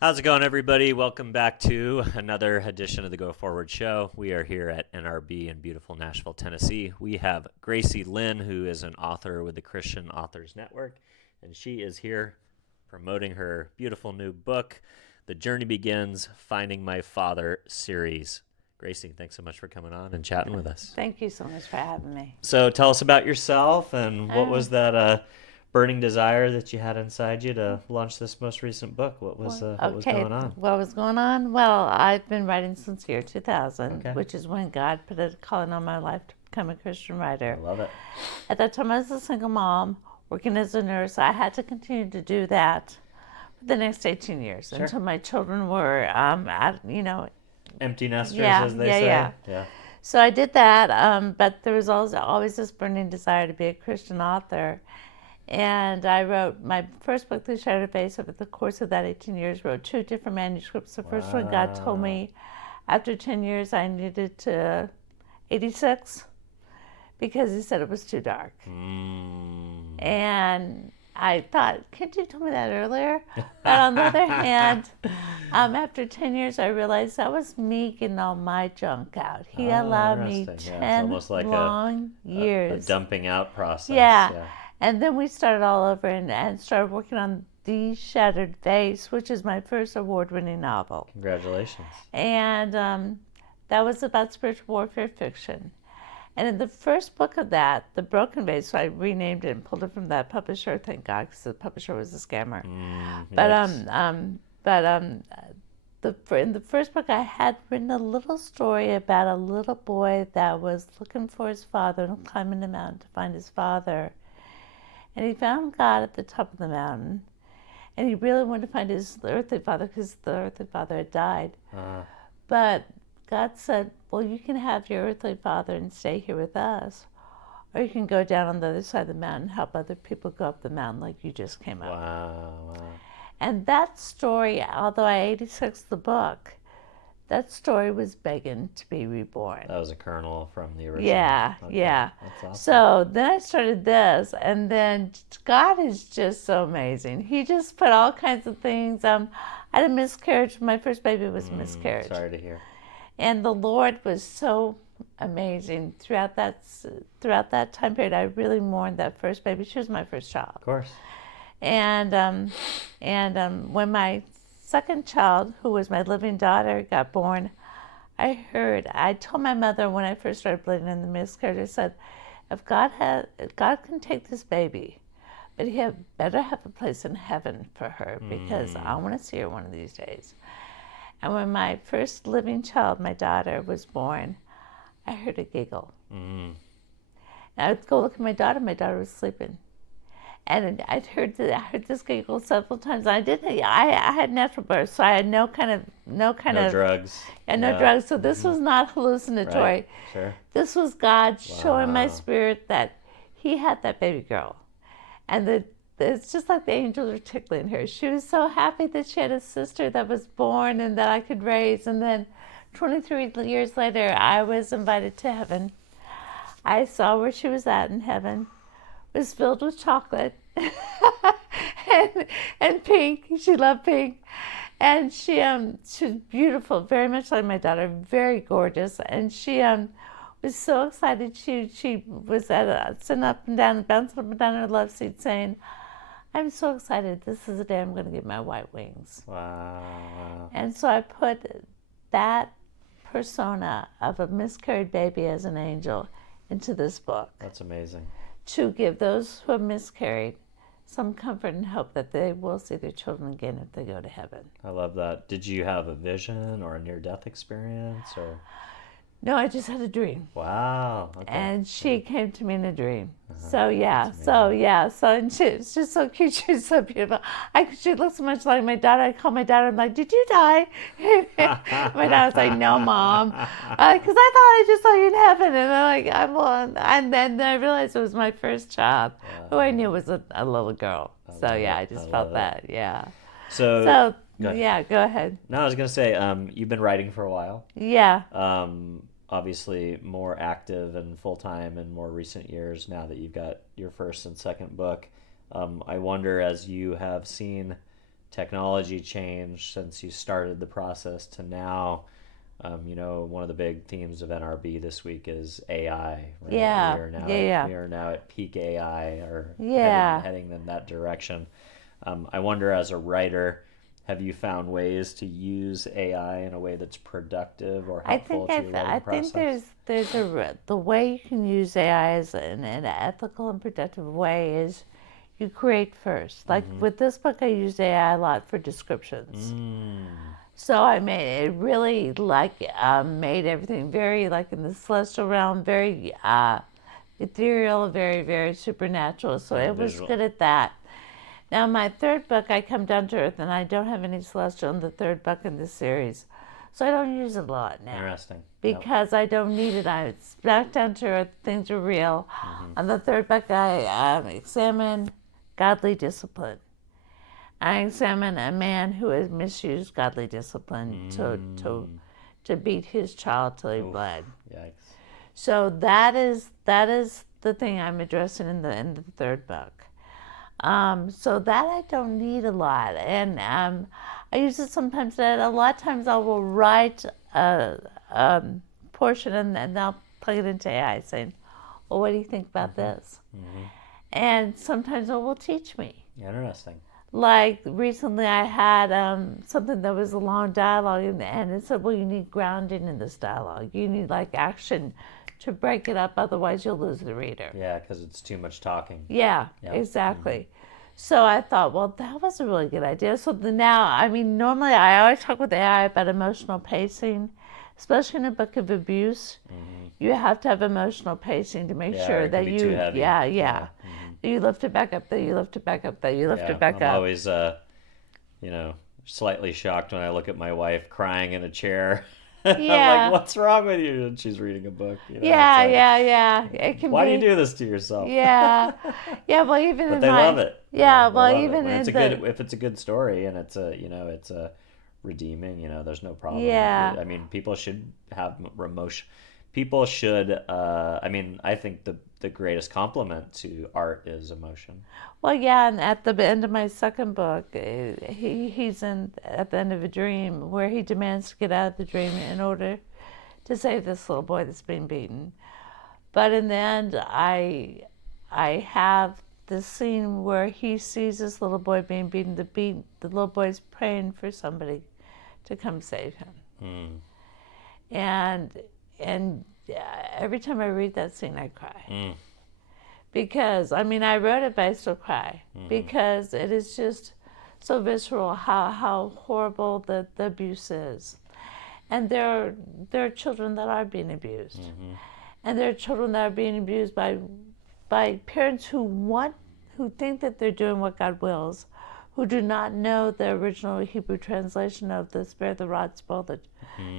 How's it going, everybody? Welcome back to another edition of the Go Forward Show. We are here at NRB in beautiful Nashville, Tennessee. We have Gracie Lynn, who is an author with the Christian Authors Network, and she is here promoting her beautiful new book, The Journey Begins, Finding My Father series. Gracie, thanks so much for coming on and chatting with us. Thank you so much for having me. So tell us about yourself and what was Oh, that burning desire that you had inside you to launch this most recent book? What was okay. going on? What was going on? Well, I've been writing since year 2000, Okay. which is when God put a calling on my life to become a Christian I writer. love it. At that time, I was a single mom working as a nurse. I had to continue to do that for the next 18 years Sure. until my children were, Empty nesters, yeah, as they yeah, say. yeah. Yeah. So I did that, but there was always this burning desire to be a Christian author. And I wrote my first book, The Shattered Vase, over the course of that 18 years, wrote 2 different manuscripts. The first one, God told Wow. me after 10 years I needed to 86 because he said it was too dark. Mm. And I thought, can't you tell me that earlier? But on the other hand, after 10 years, I realized that was me getting all my junk out. He Oh, allowed me interesting. Yeah, it's 10 almost like long a years. dumping out process. Yeah. Yeah. And then we started all over and started working on The Shattered Vase, which is my first award-winning novel. Congratulations. And that was about spiritual warfare fiction. And in the first book of that, The Broken Vase, so I renamed it and pulled it from that publisher, thank God, because the publisher was a scammer. But Yikes. in the first book, I had written a little story about a little boy that was looking for his father and climbing the mountain to find his father. And he found God at the top of the mountain. And he really wanted to find his earthly father because the earthly father had died. Uh, But God said, well, you can have your earthly father and stay here with us. Or you can go down on the other side of the mountain and help other people go up the mountain like you just came up. wow. And that story, although I 86 the book, that story was begging to be reborn. That was a kernel from the original. Yeah, Okay. yeah. That's awesome. So then I started this, and then God is just so amazing. He just put all kinds of things. I had a miscarriage. My first baby was a miscarriage. Sorry to hear. And the Lord was so amazing throughout that time period. I really mourned that first baby. She was my first child. Of course. And when my second child, who was my living daughter, got born, I told my mother when I first started bleeding in the miscarriage, I said, if God can take this baby, but he better have a place in heaven for her because I want to see her one of these days. And when my first living child, my daughter, was born, I heard a giggle. And I would go look at my daughter was sleeping. And I heard this giggle several times. I had natural birth, so I had no No drugs. and no Yeah. drugs. So this was not hallucinatory. Right. Sure. This was God showing my Wow. spirit that He had that baby girl, and it's just like the angels are tickling her. She was so happy that she had a sister that was born and that I could raise. And then, 23 years later, I was invited to heaven. I saw where she was at in heaven. It was filled with chocolate and pink. She loved pink. And she's beautiful, very much like my daughter, very gorgeous. And she was so excited. She was sitting up and down, bouncing up and down her love seat saying, I'm so excited. This is the day I'm going to get my white wings. Wow. And so I put that persona of a miscarried baby as an angel into this book That's amazing. to give those who have miscarried some comfort and hope that they will see their children again if they go to heaven. I love that. Did you have a vision or a near-death experience or? No, I just had a dream. Wow. Okay. And she came to me in a dream. Uh-huh. So yeah, That's so amazing. yeah, so and she's just so cute. She's so beautiful. She looks so much like my daughter. I call my daughter. I'm like, did you die? My daughter's like, no, mom, because I thought I just saw you in heaven. And I'm like, I'm on. And then I realized it was my first child, who I knew was a little girl. So love yeah, it. I just I felt love that. Yeah. So So go ahead. yeah, go ahead. No, I was gonna say, you've been writing for a while. Yeah. Obviously more active and full time in more recent years now that you've got your first and second book. I wonder, as you have seen technology changed since you started the process to now? One of the big themes of NRB this week is AI. Right? Yeah, yeah. We are now at peak AI, or Yeah. heading in that direction. I wonder, as a writer, have you found ways to use AI in a way that's productive or helpful to your writing process? The way you can use AI as in an ethical and productive way is you create first. Like with this book, I used AI a lot for descriptions. So I made it really made everything very like in the celestial realm, very ethereal, very, very supernatural. So it was visual. good at that. Now, my third book, I come down to earth, and I don't have any celestial in the third book in this series. So I don't use it a lot now. Interesting. Because I don't need it. It's back down to earth, things are real. On the third book, I examine godly discipline. I examine a man who has misused godly discipline to beat his child till he bled. Yikes. So that is the thing I'm addressing in the third book. So that I don't need a lot, and I use it sometimes. That a lot of times I will write a portion and I'll plug it into AI, saying, "Well, what do you think about this?" And sometimes it will teach me. Interesting. Like recently, I had something that was a long dialogue, and it said, "Well, you need grounding in this dialogue. You need like action to break it up, otherwise you'll lose the reader." Yeah, because it's too much talking. Yeah, exactly. So I thought, well, that was a really good idea. So normally I always talk with AI about emotional pacing, especially in a book of abuse. You have to have emotional pacing to make sure that you, you lift it back up, that you lift it back up, that you lift it back up. I'm always, slightly shocked when I look at my wife crying in a chair. I'm like, what's wrong with you? And she's reading a book. It can why do you do this to yourself? Well, even but they love it. Yeah, if it's a good story and it's a redeeming, there's no problem. Yeah. I mean, people should have emotion. People should. I think the greatest compliment to art is emotion. Well, yeah, and at the end of my second book, he's at the end of a dream where he demands to get out of the dream in order to save this little boy that's being beaten. But in the end, I have this scene where he sees this little boy being beaten. The little boy's praying for somebody to come save him. And every time I read that scene, I cry. Because, I wrote it, but I still cry. Because it is just so visceral how horrible the abuse is. And there are children that are being abused. And there are children that are being abused by parents who think that they're doing what God wills, who do not know the original Hebrew translation of the spare the rod, spoil the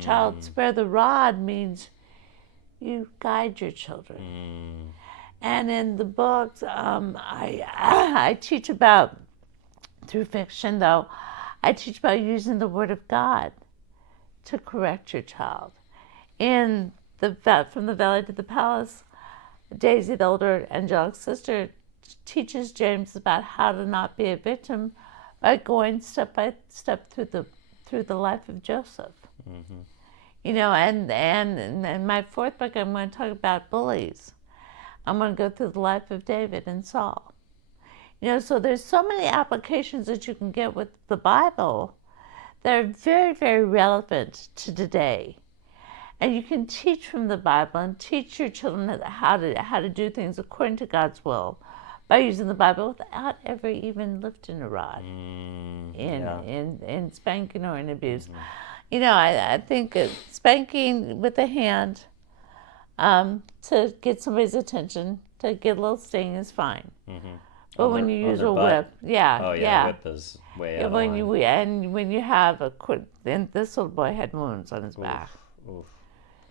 child. Spare the rod means you guide your children. And in the books, I teach about, through fiction though, I teach about using the Word of God to correct your child. In From the Valley to the Palace, Daisy, the older angelic sister, teaches James about how to not be a victim by going step by step through the life of Joseph. And in my fourth book, I'm going to talk about bullies. I'm going to go through the life of David and Saul. So there's so many applications that you can get with the Bible that are very, very relevant to today. And you can teach from the Bible and teach your children how to do things according to God's will by using the Bible without ever even lifting a rod in spanking or in abuse. I think spanking with a hand to get somebody's attention, to get a little sting is fine. But when you use a whip, whip is way out of line. When you have and this little boy had wounds on his back. Oof.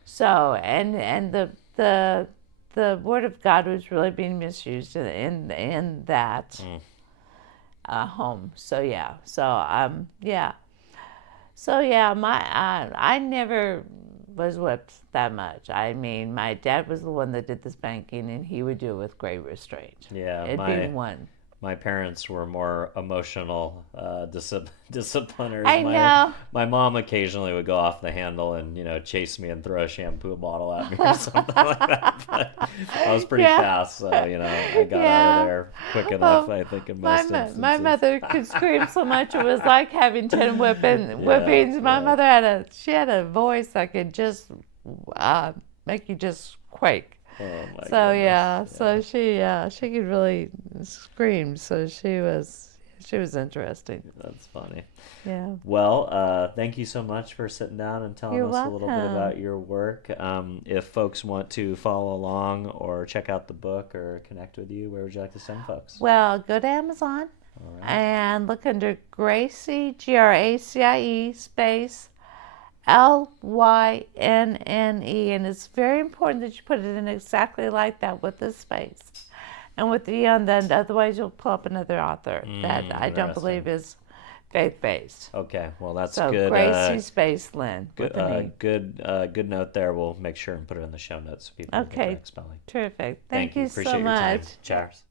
So and the Word of God was really being misused in that home. I never was whipped that much. My dad was the one that did the spanking, and he would do it with great restraint. Yeah, It'd be one. My parents were more emotional discipliners. I know. My mom occasionally would go off the handle and chase me and throw a shampoo bottle at me or something like that. But I was pretty Yeah. fast, so I got out of there quick enough. I think in most instances. My mother could scream so much it was like having 10 whippings. My mother had a voice that could just make you just quake. Oh my So goodness. so she could really scream. So she was interesting. That's funny. Yeah. Well, thank you so much for sitting down and telling You're us a little bit welcome. about your work. If folks want to follow along or check out the book or connect with you, where would you like to send folks? Well, go to Amazon All right. and look under Gracie, Gracie space Lynne, and it's very important that you put it in exactly like that with the space, and with the then otherwise you'll pull up another author that I don't Interesting. believe is faith-based. Okay, well that's So good. Gracie space Lynn with an E. Good note there. We'll make sure and put it in the show notes so people can get Okay, that spelling. terrific. Thank you Appreciate so your time. much. Cheers.